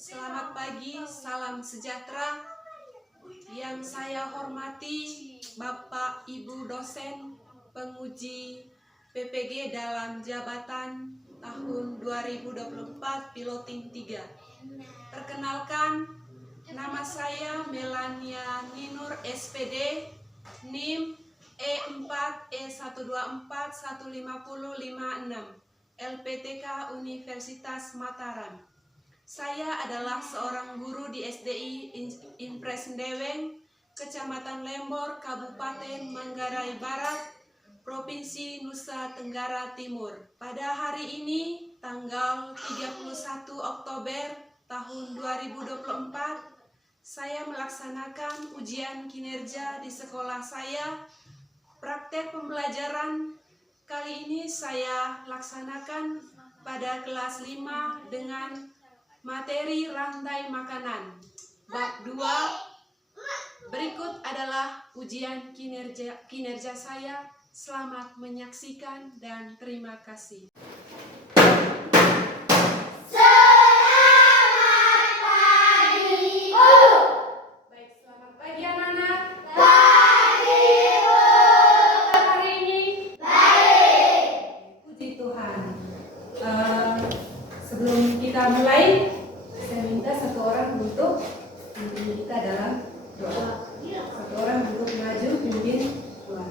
Selamat pagi, salam sejahtera. Yang saya hormati Bapak Ibu dosen penguji PPG dalam jabatan tahun 2024 piloting 3. Perkenalkan, nama saya Melania Ninur SPD, NIM E4E124150556, LPTK Universitas Mataram. Saya adalah seorang guru di SDI Impres Ndeweng, Kecamatan Lembor, Kabupaten Manggarai Barat, Provinsi Nusa Tenggara Timur. Pada hari ini, tanggal 31 Oktober tahun 2024, saya melaksanakan ujian kinerja di sekolah saya. Praktek pembelajaran kali ini saya laksanakan pada kelas 5 dengan materi rantai makanan. Bab 2. Berikut adalah ujian kinerja saya. Selamat menyaksikan dan terima kasih. Sebelum kita mulai, saya minta satu orang untuk pimpin kita dalam doa. Satu orang untuk maju pimpin doa.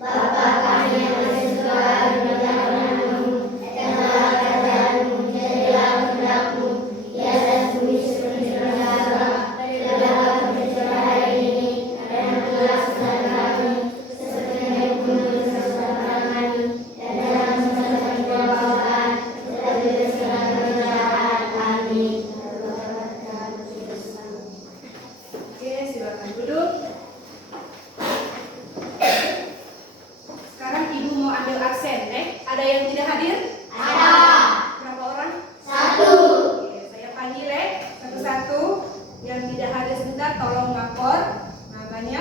Bapa kami yang ada di surga, dimuliakanlah namamu, datanglah kerajaanmu, jadilah kehendakmu, di atas bumi seperti di surga. Berilah kami rezeki hari ini, dan ampunilah kesalahan kami, seperti yang kami mengampuni kesalahan kami, dan jangan masukkan kami ke dalam cobaan, tetapi bebaskanlah kami dari jahat. Amin. Oke, silakan duduk. Sekarang Ibu mau ambil absen, Ada yang tidak hadir? Ada. Berapa orang? 1. Oke, saya panggil satu-satu. Yang tidak hadir sebentar, tolong lapor namanya.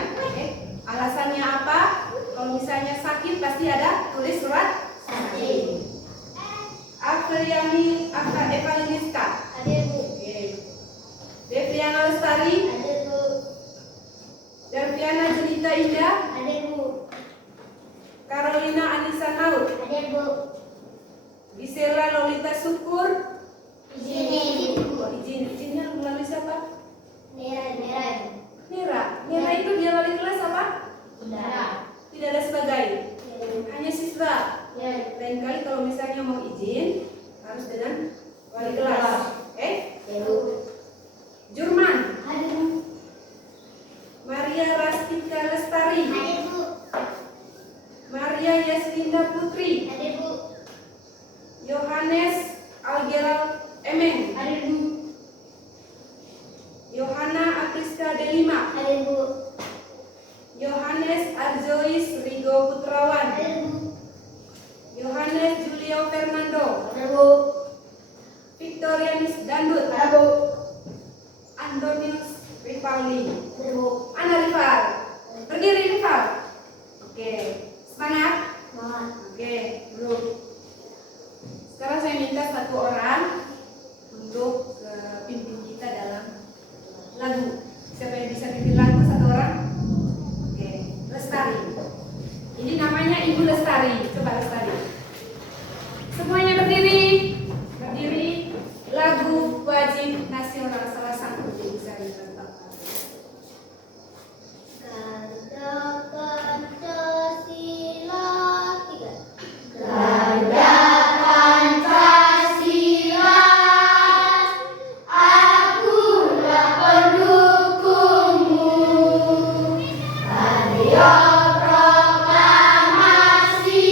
Alasannya apa? Kalau misalnya sakit pasti ada tulis surat sakit. Afriani Evangelista. Hadir, Bu. Oke. Deviana Lestari. Hadir, Bu. Deviana Jelita Indah. Hadir, Bu. Carolina Anissa Naur. Hadir, Bu. Gisela Lolita Syukur. Izin, Bu. Izinnya melalui siapa? Merah. Nira itu dia wali kelas apa? Udara. Tidak ada sebagai, hanya siswa. Ya. Lain kali kalau misalnya mau izin harus dengan wali kelas. Bu. Jurman. Hadir, Bu. Maria Rastika Lestari. Hadir, Bu. Maria Yaslinda Putri. Hadir, Bu. Yohanes Algeral Emeng. Hadir, Bu. Yohana Apriska Delima. Hadir, Bu. Yohanes Arzois Rigo Putrawan. Hadir, Bu. Yohanes Julio Fernando. Hadir, Bu. Victorianus Dandut. Hadir, Bu. Antonius Rivaldi. Hadir, Bu. Ana Rival. Berdiri Rival. Oke, semangat. Semangat. Oke, duduk. Sekarang saya minta satu orang untuk pimpin kita dalam lagu. Siapa yang bisa pimpin lagu? Satu orang. Oke, Lestari. Ini namanya Ibu Lestari. Coba Lestari. Semuanya berdiri. Berdiri. Lagu wajib nasional salah satu yang bisa ditentang. Ganda Pancasila 3. Ganda Pancasila, akulah pendukungmu. Radio proklamasi,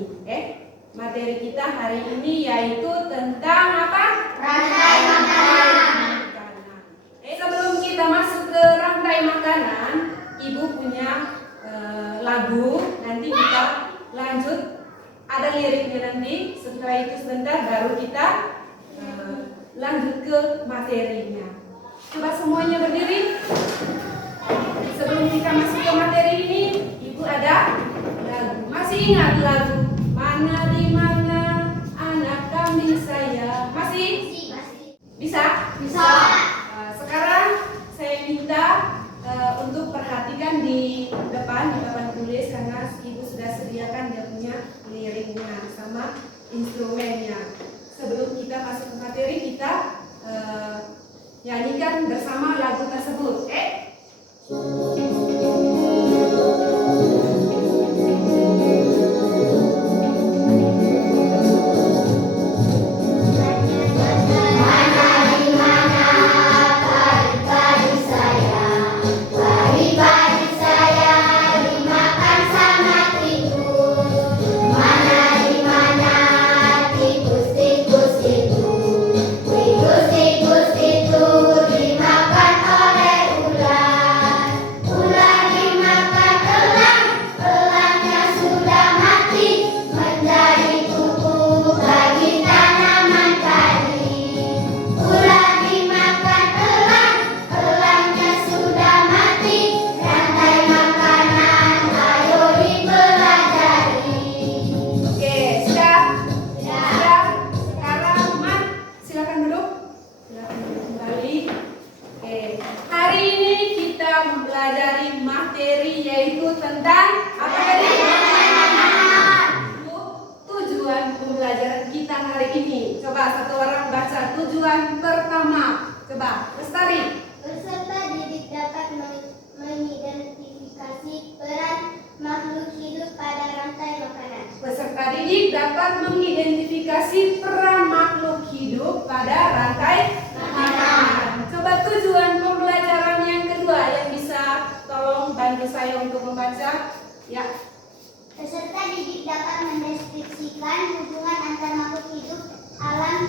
ini. Materi kita hari ini yaitu tentang apa? Rantai makanan. Sebelum kita masuk ke rantai makanan, Ibu punya lagu. Nanti kita lanjut. Ada liriknya nanti. Setelah itu sebentar baru kita lanjut ke materinya. Coba semuanya berdiri. Sebelum kita masuk ke materi ini, Ibu ada lagu. Masih ingat lagu? Mana di mana anak kambing saya? Masih? Bisa? Bisa. Sekarang saya minta untuk perhatikan di depan tulis karena Ibu sudah sediakan dia punya liriknya sama instrumennya. Sebelum kita masuk ke materi, kita nyanyikan bersama lagu tersebut. Tujuan pertama, coba Lestari. Peserta didik dapat mengidentifikasi peran makhluk hidup pada rantai makanan. Peserta didik dapat mengidentifikasi peran makhluk hidup pada rantai makanan. Coba tujuan pembelajaran yang kedua yang bisa tolong bantu saya untuk membaca. Ya. Peserta didik dapat mendeskripsikan hubungan antar makhluk hidup alam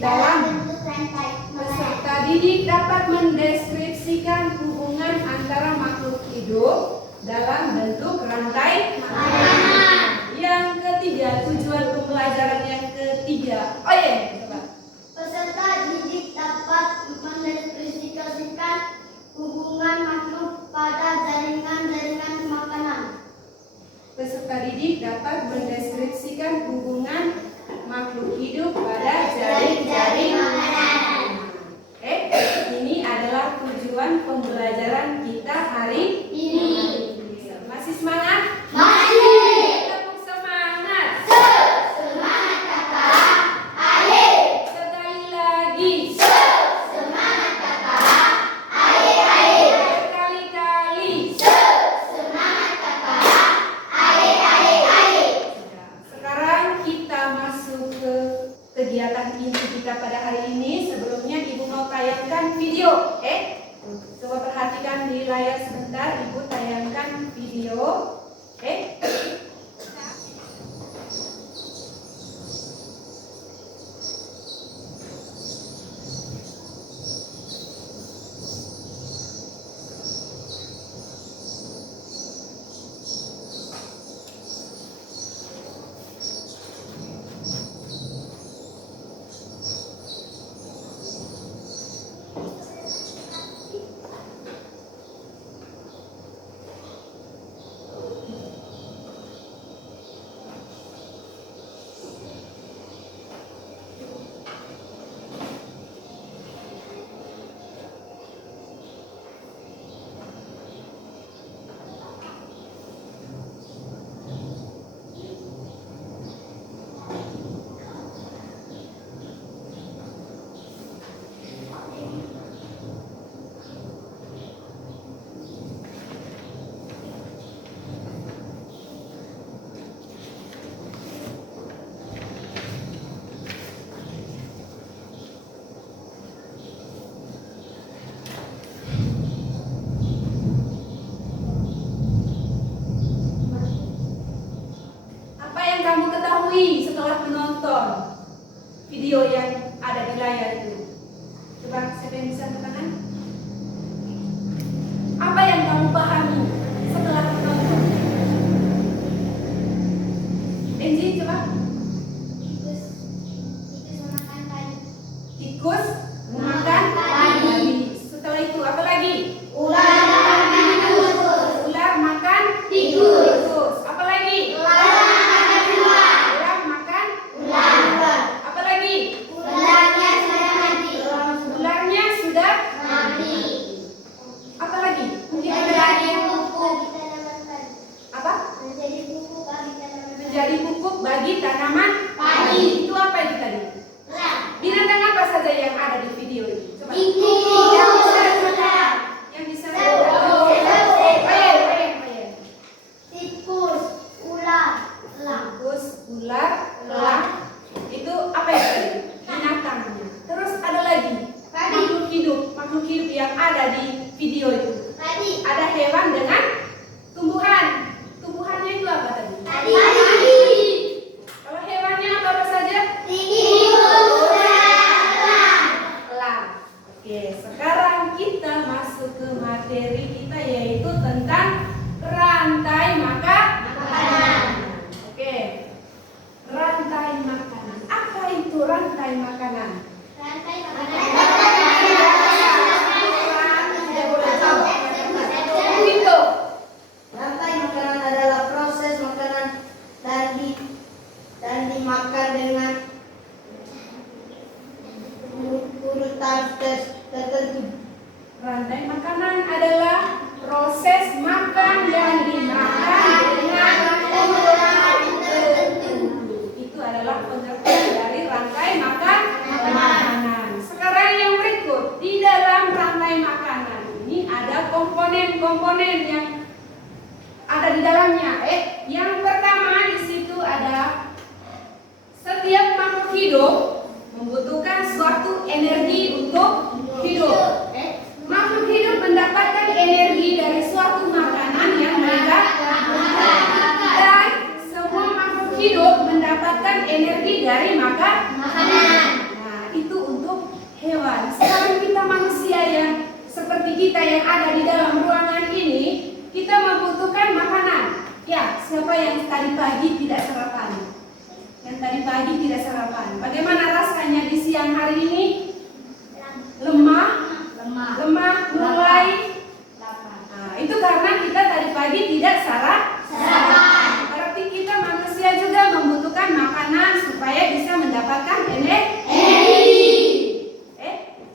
dalam bentuk rantai makanan. Peserta didik dapat mendeskripsikan hubungan antara makhluk hidup dalam bentuk rantai makanan. Yang ketiga, tujuan pembelajaran yang ketiga. Coba. Peserta didik dapat mendeskripsikan hubungan makhluk pada jaringan-jaringan makanan. Peserta didik dapat mendeskripsikan hubungan makhluk hidup pada jaring-jaring makanan. Ini adalah tujuan pembelajaran kita hari ini. Masih semangat? Masih. Tepuk semangat. Semangat kakak. Ayo. Sekali lagi. Semangat kakak. Ayo. Berkali-kali. Semangat kakak. Ayo. Sekarang kita masuk ke kegiatan inti kita pada hari ini. Sebelumnya Ibu mau tayangkan video. Coba perhatikan di layar sebentar. Ibu tayangkan video. ketahui setelah menonton video yang ada di layar itu? Coba siapa yang bisa angkat tangan? Apa yang kamu pahami setelah menonton? Enji, coba. Tikus memakan babi. Setelah itu apa lagi? Ular makan tikus. Ular makan Tikus. tikus. Apa lagi? Ular makan ular. Ular makan Ular. apa lagi? Ularnya sudah mati. Ularnya sudah Mati. apa lagi? Mungkin ada lagi yang apa? Menjadi pupuk bagi tanaman Padi. Itu apa itu tadi? Binatang apa saja yang ada di video ini? Coba. Tikus. Yang bisa makan. Yang bisa Payen. Tikus. Ular. Elang. Tikus, ular, elang. Itu apa ya tadi? Binatangnya. Terus ada lagi makhluk hidup yang ada di video itu. Tadi. Ada hewan dengan tumbuhan. Tumbuhannya itu apa tadi? Tadi. Kalau hewannya apa saja? Tikus. Elang. Oke, sekarang kita masuk ke materi kita yaitu tentang rantai makanan. Oke. Rantai makanan. Apa itu rantai makanan? Rantai Tidak boleh tahu. Itu. Rantai makanan adalah proses makanan dan dimakan dengan urutan tertentu. Rantai makanan adalah proses makan dan dimakan dengan urutan tertentu. Itu adalah pengertian dari rantai makanan. Sekarang yang berikut, di dalam rantai makanan ini ada komponen-komponen yang ada di dalamnya. Yang pertama di situ ada setiap makhluk hidup membutuhkan suatu energi untuk hidup. Makhluk hidup mendapatkan energi dari suatu makanan yang mereka makan. Dan semua makhluk hidup mendapatkan energi dari makanan. Nah, itu untuk hewan. Sekarang kita manusia yang seperti kita yang ada di dalam ruangan ini, kita membutuhkan makanan. Ya, siapa yang tadi pagi tidak sarapan? Yang tadi pagi tidak sarapan. Bagaimana rasanya di siang hari ini? Lemah, mulai. Nah, itu karena kita tadi pagi tidak sarapan. Berarti kita manusia juga membutuhkan makanan supaya bisa mendapatkan energi.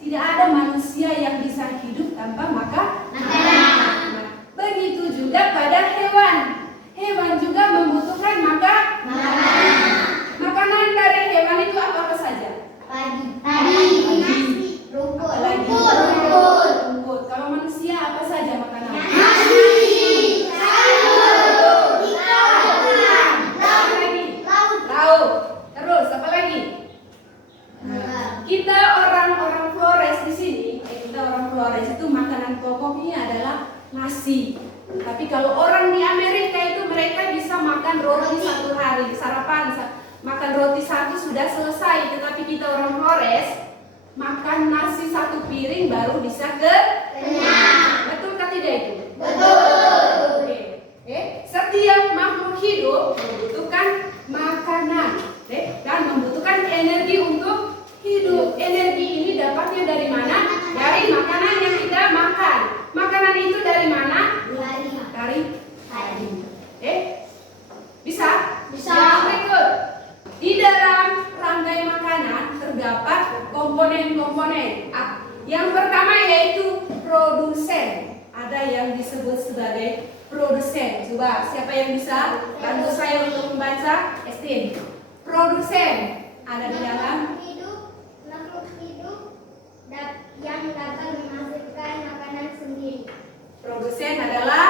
Tidak ada manusia yang bisa hidup tanpa makanan. Nah, begitu juga pada hewan. Hewan juga membutuhkan makanan. Makanan dari hewan itu apa saja? Rumput. Kalau manusia apa saja makanan? Lauk. Terus apa lagi? Kita orang-orang Flores di sini, kita orang Flores itu makanan pokoknya adalah nasi. Tapi kalau orang di Amerika itu mereka bisa makan roti satu hari, sarapan makan roti satu sudah selesai. Tetapi kita orang Flores makan nasi satu piring baru bisa kenyang. Betulkah tidak itu? Betul. Oke. Setiap makhluk hidup membutuhkan makanan dan membutuhkan energi untuk hidup. Energi ini dapatnya dari mana? Dari makanan yang kita makan. Makanan itu dari mana? Dari padi. Bisa? Yang berikut. Di dalam rantai makanan terdapat komponen-komponen. Yang pertama yaitu produsen. Ada yang disebut sebagai produsen. Coba siapa yang bisa bantu saya untuk membaca? Estin. Produsen ada di dalam makhluk hidup yang dapat menghasilkan makanan sendiri. Produsen adalah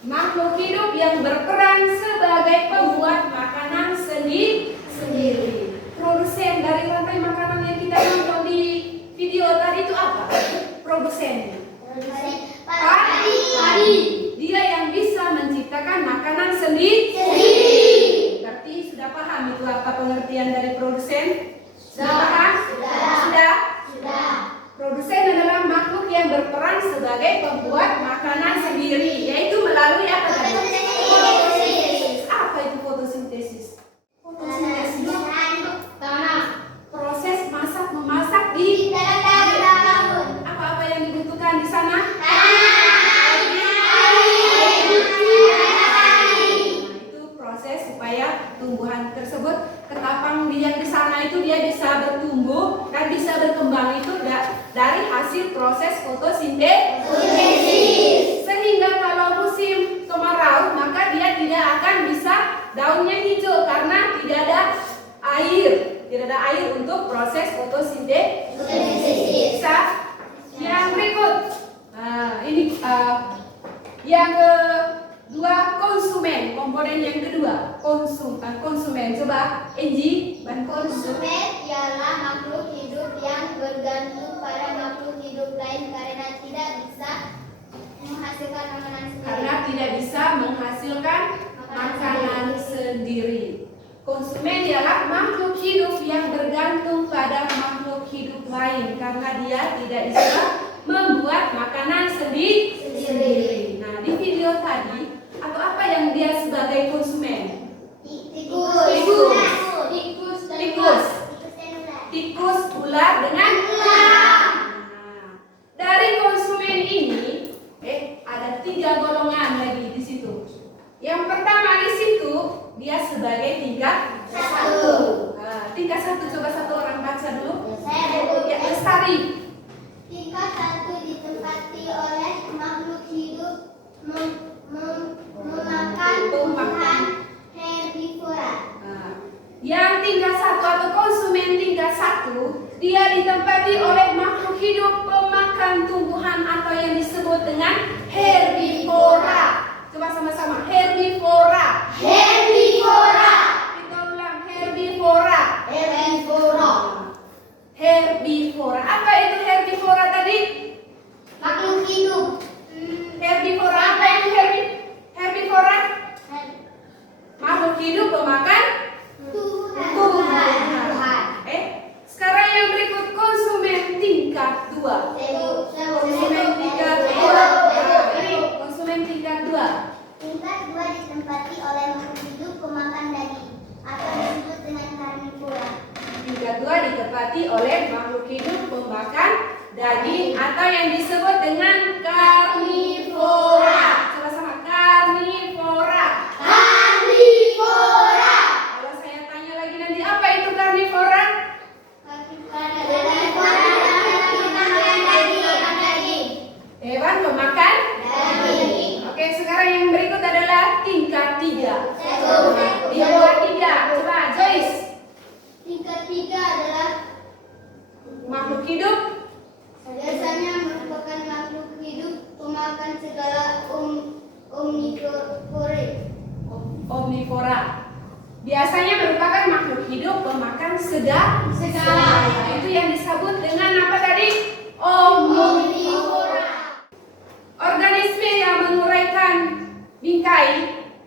makhluk hidup yang berperan sebagai pembuat makanan sendiri. Produsen dari rantai makanan yang kita nonton di video tadi itu apa? Produsen. Padi. Dia yang bisa menciptakan makanan sendiri. Berarti sudah paham paham itu apa pengertian dari produsen? Sudah paham? Sudah? Produsen adalah makhluk yang berperan sebagai pembuat makanan sendiri, yaitu melalui apa tadi? Fotosintesis. Apa itu fotosintesis? Fotosintesis proses memasak di dalam. Apa yang dibutuhkan di sana? Supaya tumbuhan tersebut ketapang yang di sana itu dia bisa bertumbuh dan bisa berkembang itu dari hasil proses fotosintesis. Sehingga kalau musim kemarau maka dia tidak akan bisa daunnya hijau karena tidak ada air untuk proses fotosintesis. Yang berikut, yang kedua konsumen, komponen yang kedua konsumen. Coba Enji, Konsumen ialah makhluk hidup yang bergantung pada makhluk hidup lain karena tidak bisa menghasilkan makanan sendiri. Konsumen ialah makhluk hidup yang bergantung pada makhluk hidup lain karena dia tidak bisa membuat makanan sendiri. Nah, di video tadi atau apa yang dia sebagai konsumen? Tikus, ular dengan nah, dari konsumen ini ada 3 golongan lagi di situ. Yang pertama di situ dia sebagai tingkat 1. Tingkat 1 coba satu orang baca dulu. Ya, Lestari. Tingkat 1 ditempati oleh makhluk hidup memakan tumbuhan herbivora. Yang tingkat 1 atau konsumen tingkat 1 dia ditempati oleh makhluk hidup pemakan tumbuhan atau yang disebut dengan herbivora. Coba sama-sama, herbivora. Kita ulang, herbivora. Herbivora. Apa itu herbivora tadi? Makhluk hidup. Herbivora apa itu herbivora? Makhluk hidup pemakan tumbuhan. Sekarang yang berikut konsumen tingkat 2. Konsumen tingkat 2. Tingkat 2 ditempati oleh makhluk hidup pemakan daging atau disebut dengan karnivora. Tingkat 2 ditempati oleh makhluk hidup pemakan daging atau yang disebut dengan karnivora. Sama-sama, karnivora. Kalau saya tanya lagi nanti apa itu karnivora? Hewan pemakan daging. Oke, sekarang yang berikut adalah tingkat 3. Tingkat 3, coba Joyce. Tingkat 3 adalah Makhluk hidup biasanya merupakan makhluk hidup pemakan segala omnivora. Biasanya merupakan makhluk hidup pemakan segala. Itu yang disebut dengan apa tadi? Omnivora. Organisme yang menguraikan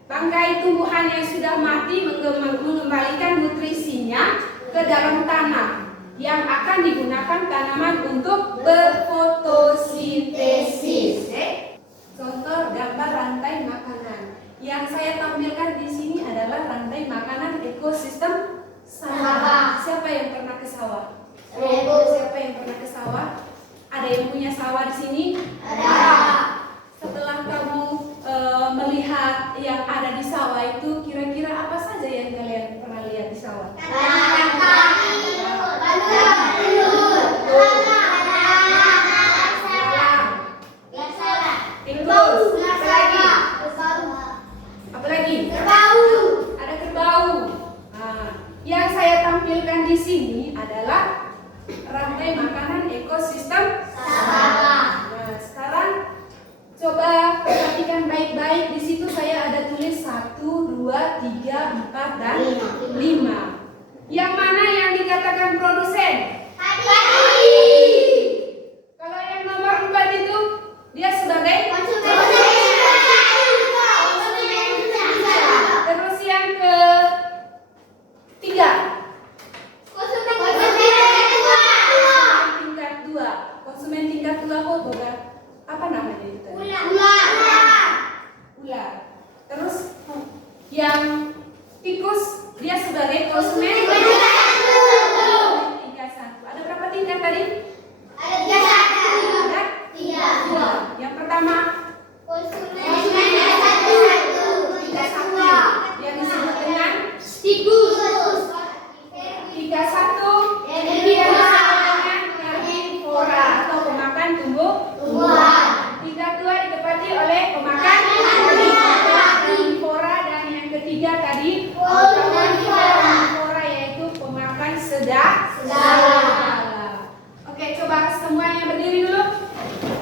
bangkai tumbuhan yang sudah mati mengembalikan nutrisinya ke dalam tanah yang akan digunakan tanaman untuk berfotosintesis. Contoh gambar rantai makanan. Yang saya tampilkan di sini adalah rantai makanan ekosistem sawah. Siapa yang pernah ke sawah? Siapa yang pernah ke sawah? Ada yang punya sawah di sini? Ada. Setelah kamu melihat yang ada di sawah itu, kira-kira apa saja yang kalian pernah lihat di sawah? Apalagi? Ada kerbau. Nah, yang saya tampilkan di sini adalah rantai makanan ekosistem sawah. Nah, sekarang coba perhatikan baik-baik. Di situ saya ada tulis 1, 2, 3, 4, dan 5. Yang mana yang dikatakan produsen? Kalau yang nomor 4 itu dia sebagai terus yang konsumen tingkat 1. Ada berapa tingkat tadi? Ada 2. Yang pertama tingkat 1 yang disebut dengan tingkat 1 yang disebut dengan herbivora atau pemakan tumbuh-tumbuhan. Tingkat 2 ditempati oleh pemakan herbivora, dan yang ketiga tadi herbivora yaitu pemakan serigala. Oke, coba semuanya berdiri dulu.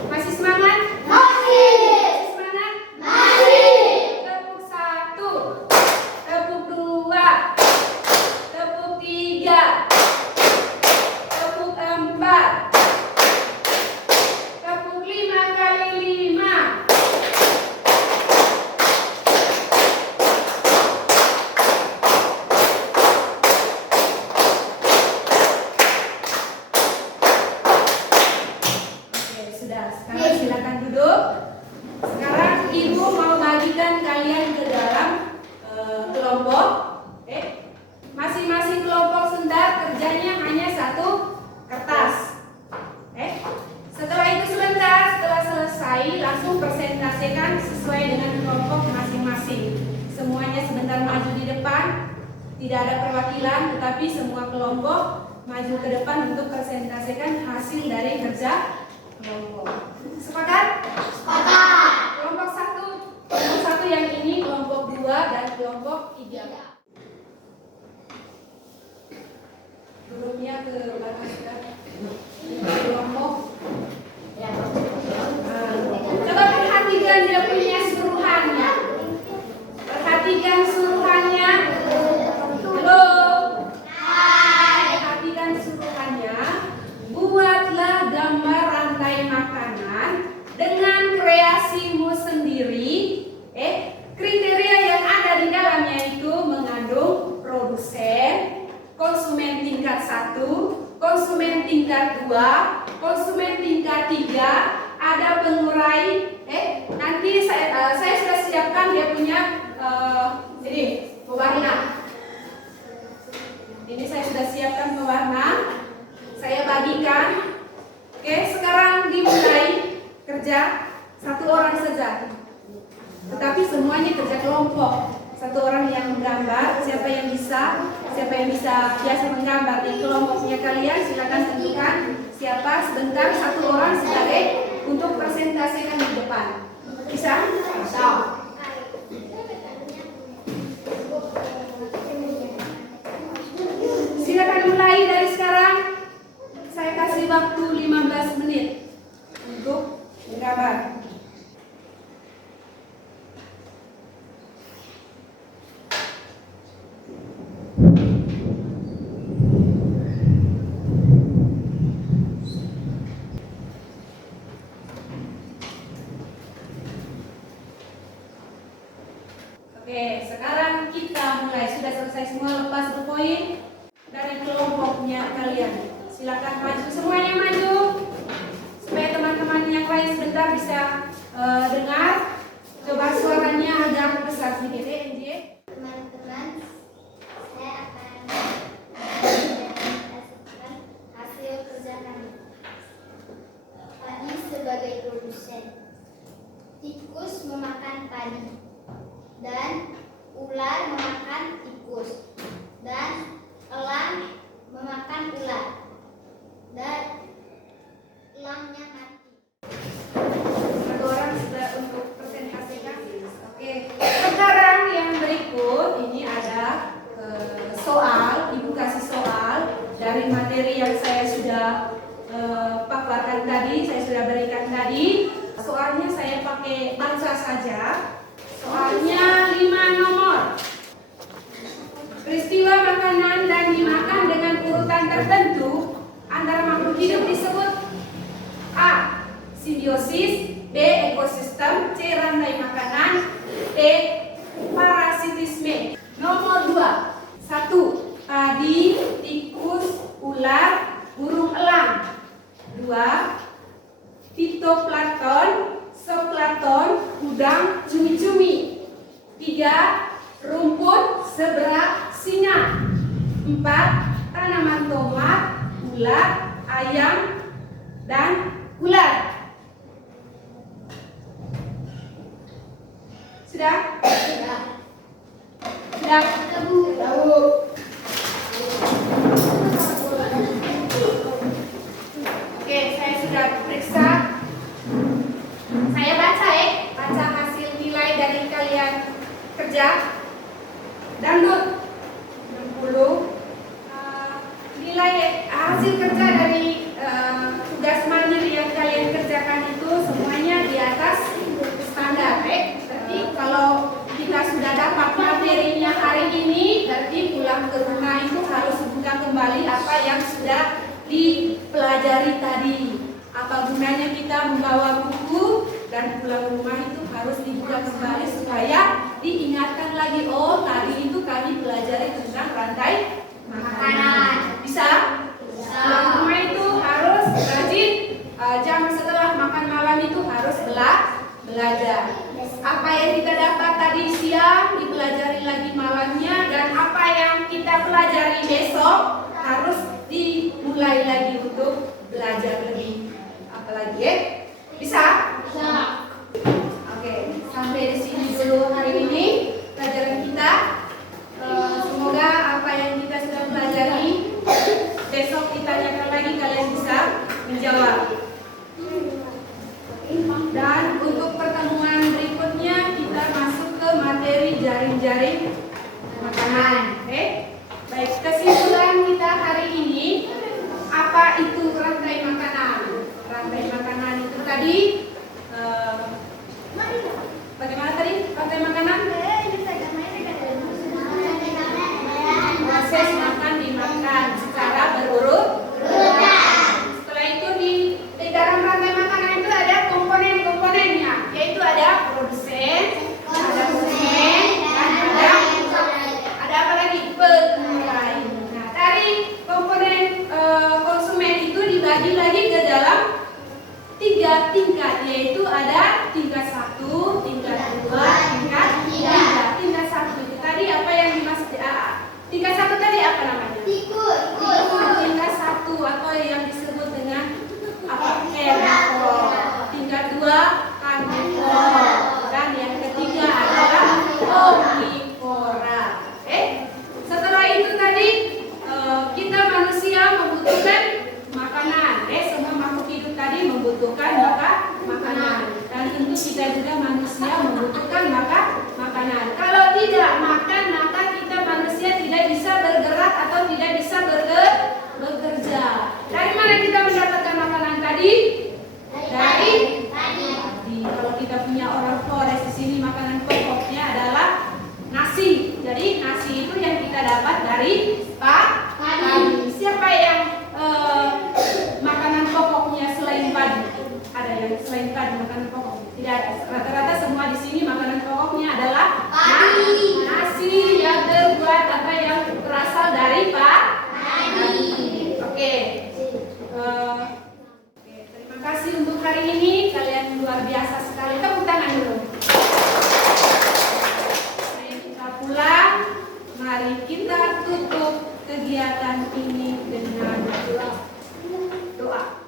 Masih semangat? Masih semangat? Tepuk 1, tepuk 2, tepuk 3, tepuk 4, tepuk 5 kali 5. Oke, sudah. Sekarang silakan duduk. Sekarang ibu mau bagikan kalian ke dalam kelompok. Masing-masing kelompok sebentar kerjanya hanya satu kertas. Setelah itu setelah selesai langsung presentasikan sesuai dengan kelompok masing-masing. Semuanya sebentar maju di depan. Tidak ada perwakilan, tetapi semua kelompok maju ke depan untuk presentasikan hasil dari kerja kelompok. Sepakat? Kelompok 1 yang ini, kelompok 2 dan kelompok 3. Duduknya ke belakang sudah. Kelompok. Coba perhatikan dia punya suruhannya. Perhatikan suruhannya. Halo. Perhatikan suruhannya. Buatlah gambar rantai makanan dengan kreasimu sendiri. Kriteria yang ada di dalamnya itu mengandung produsen, konsumen tingkat 1, konsumen tingkat 2, konsumen tingkat 3, ada pengurai. Nanti saya sudah siapkan dia punya ini pewarna. Ini saya sudah siapkan pewarna. Saya bagikan. Oke, sekarang dimulai kerja satu orang saja. Tetapi semuanya kerja kelompok. Satu orang yang menggambar, siapa yang bisa biasa menggambar di kelompoknya kalian, silakan tentukan siapa sebentar satu orang sebagai untuk presentasikan di depan. Bisa? Bisa. Silakan mulai dari sekarang. Saya kasih waktu 15 menit untuk menggambar. Oke, sekarang kita mulai. Sudah selesai semua, lepas berpoin dari kelompoknya kalian. Silakan maju, semuanya maju supaya teman-teman yang lain sebentar bisa dengar. Coba suaranya agak besar sedikit ya, NJ. Teman-teman, saya akan presentasikan hasil kerja kami. Padi sebagai produsen, tikus memakan padi, dan ular memakan tikus, dan elang memakan ular, dan elangnya mati. Satu orang sudah untuk presentasikan. Oke, sekarang yang berikut ini ada soal. Ibu kasih soal dari materi yang saya sudah paparkan tadi, saya sudah berikan tadi. Soalnya saya pakai baca saja. Soalnya 5 nomor. Peristiwa makanan dan dimakan dengan urutan tertentu antara makhluk hidup disebut A. Simbiosis, B. Ekosistem, C. Rantai makanan, D. Parasitisme. Nomor 2. 1. Padi, tikus, ular, burung elang. 2. Fitoplankton, zooplankton, udang, cumi-cumi. 3. Rumput, zebra, singa. 4. Tanaman tomat, ulat, ayam, dan ular. Sudah? Sudah? Oke, saya sudah periksa. Saya baca baca hasil nilai dari kalian kerja. Dandut 60. Nilai hasil kerja dari tugas mandiri yang kalian kerjakan itu semuanya di atas standar. Berarti kalau kita sudah dapat materinya hari ini, berarti pulang ke rumah itu harus buka kembali apa yang sudah dipelajari tadi. Apa gunanya kita membawa buku dan pulang rumah itu harus dibuka kembali supaya diingatkan lagi, oh tadi itu kami pelajari tentang rantai makanan. Bisa? Pulang rumah itu harus rajin, jam setelah makan malam itu harus belajar. Apa yang kita dapat tadi siang dipelajari lagi malamnya, dan apa yang kita pelajari besok harus dimulai lagi untuk belajar lebih. Apalagi Bisa? Bisa. Oke, sampai di sini dulu hari ini pelajaran kita. Semoga apa yang kita sudah pelajari besok ditanyakan lagi kalian bisa menjawab. Dan untuk pertemuan berikutnya kita masuk ke materi jaring-jaring makanan. Oke? Baik, kesimpulan kita hari ini, apa itu rantai makanan? Rantai makanan itu tadi bagaimana tadi rantai makanan? Proses makan dimakan secara berurut. Setelah itu di dalam rantai makanan itu ada komponen-komponennya, yaitu ada produsen, ada konsumen, dan ada apa lagi? Pengurai. Nah, dari komponen konsumen itu dibagi lagi ke dalam 3 tingkat, yaitu ada tingkat 1, tingkat 2, tingkat 3. Tingkat 1 itu tadi apa yang dimaksud? Tingkat 1 tadi apa namanya? Tikus. Tingkat 1 atau yang disebut dengan apa? Kernel. Tingkat 2 karnivora. Dan yang ketiga adalah omnivora. Oke? Setelah itu tadi kita manusia membutuhkan makanan. Semua makhluk hidup tadi membutuhkan makanan. Dan tentu kita juga manusia membutuhkan makanan. Kalau tidak makan, maka kita manusia tidak bisa bergerak atau tidak bisa bekerja. Dari mana kita mendapatkan makanan tadi? Dari tadi. Kalau kita punya orang Flores di sini, makanan pokoknya adalah nasi. Jadi nasi itu yang kita dapat dari padi. Siapa yang makanan pokoknya selain padi? Ada yang selain padi makanan pokok? Tidak ada. Rata-rata semua di sini makanan pokoknya adalah nasi yang terbuat atau yang berasal dari padi. Oke. Terima kasih untuk hari ini. Kalian luar biasa sekali. Tepuk tangan dulu. Kita pulang. Mari kita tutup kegiatan ini dengan doa.